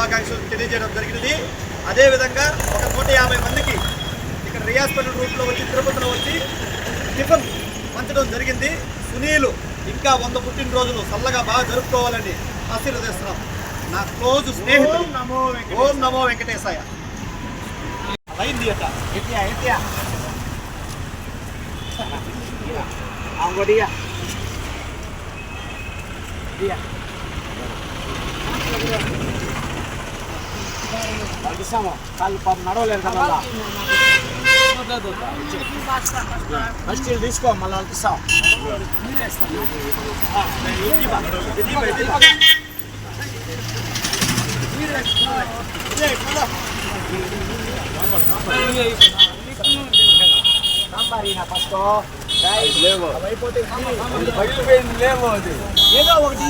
శుభాకాంక్షలు తెలియజేయడం జరిగినది అదేవిధంగా ఒక నూట యాభై మందికి ఇక్కడ రియాస్పల్లి రూట్లో వచ్చి తిరుపతిలో వచ్చి టిఫిన్ పంచడం జరిగింది. సునీలు ఇంకా వంద పుట్టినరోజులు చల్లగా బాగా జరుపుకోవాలని ఆశీర్వదిస్తున్నాం. నా క్లోజ్ స్నేహితుడు ఓం నమో వెంకటేశాయ. అయింది అట అంగడియా ఇస్తాము కాళ్ళు పాపం నడవలేరు కదా ఫస్ట్ తీసుకో మళ్ళీ వాళ్ళకి ఇస్తాం ఫస్ట్ లేవు అయిపోతే పడిపోయింది లేవు అది ఏదో ఒకటి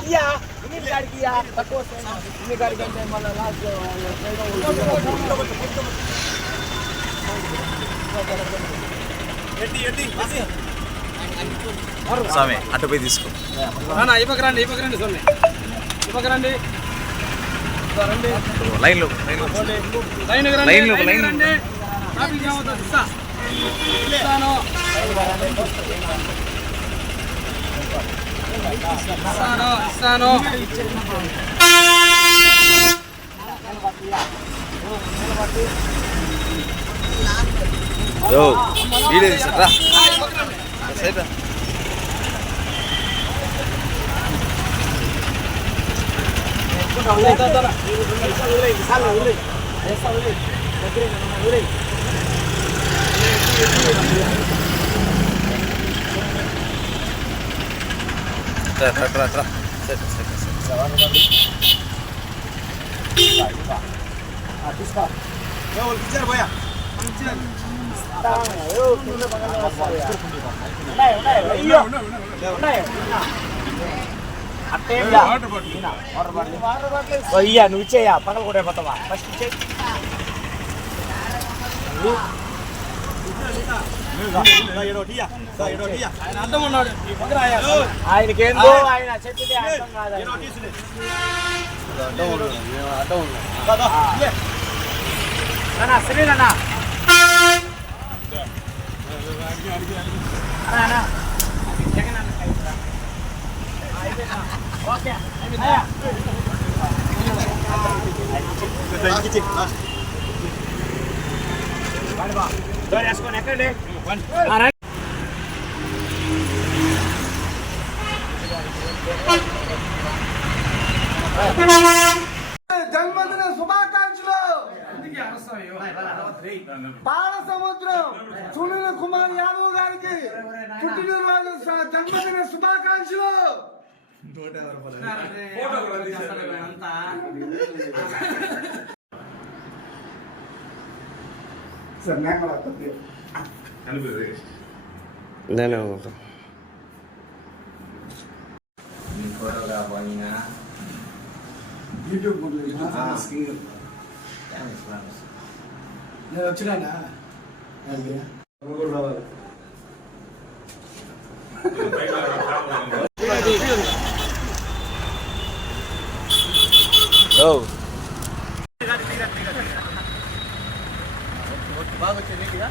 ఇయ్యా స్వామి అటు పోయి తీసుకో. రానా ఇవ్వక రండి ఇవ్వక రండి స్వామి. ఇవ్వక రండి. ఇదిగో రండి. లైన్లో లైన్లో. లైన్లో, లైన్లో. ఇస్తాను ఇస్తాను యో వీడియో తీసారా సైడ్ రా, రా, రా, రా. Side, side, side. తీసుకో ఇచ్చారు పోయా ఉన్నాయి, ఉన్నాయి, అయ్యో. ఉన్నాయి. అట్టేం లా. ఈయన, వాటర్ బాటిల్. ఓ, ఇయ్య, నువ్వు ఇచ్చేయా పగల కూడా పోతావా ఫస్ట్ ఇచ్చేయి ఆయన అడ్డం ఉన్నాడు ఈ పక్కన ఆయన చెప్పింది అర్థం కాదు. జగన్ అన్న? ఓకే ఎక్కండి. జన్మదిన శుభాకాంక్షలు. బాల సముద్రం సునీల్ కుమార్ యాదవ్ గారికి పుట్టినరోజు జన్మదిన శుభాకాంక్షలు. సార్ నేను వచ్చినానా yo happy birthday to Sunil Yadav second బా తిరిగిరా తిరిగిరా thank you happy birthday Sunil ఓ, సేవ వేయండి ఆయనకి నేను వేస్తున్నాను నేను వేస్తున్నాను ఉదయ్ నా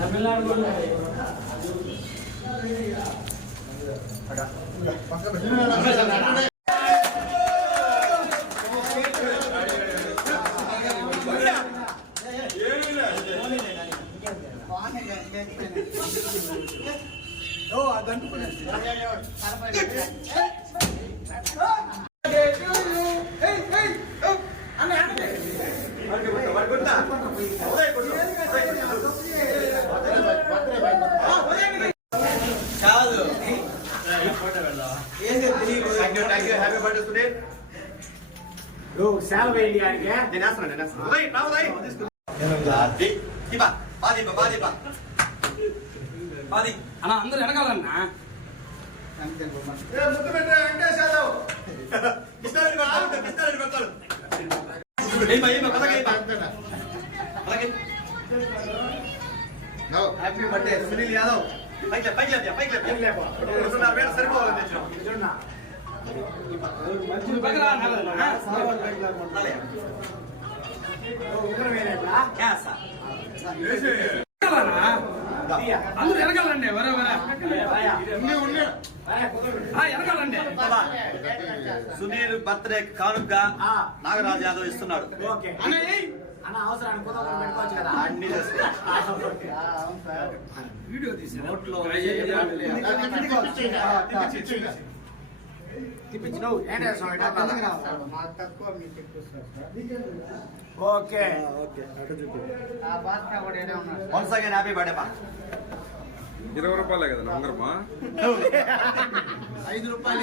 தமிழ்நாடு హ్యాపీ బర్త్డే సునీల్ యాదవ్ పైకి పైకి పైకి వేలు సరిపోవాలని తెచ్చినాం. అందరూ వెనకాలండి వరే బాబా, సునీల్ బర్త్డే కానుకగా నాగరాజు యాదవ్ ఇస్తున్నాడు. అన్న. అన్న అవసరాన్ని కుదరదు పెట్టుకోవచ్చు కదా అన్ని. వీడియో తీసి నోట్లో తిప్పించినావు ఏంటి స్వామి okay once again happy birthday బా ఇరవై రూపాయలే కదా ఉంగరమా ఐదు రూపాయలు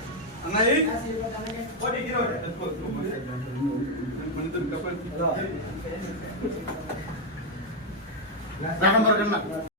తీ. అసలు అది మానా మీద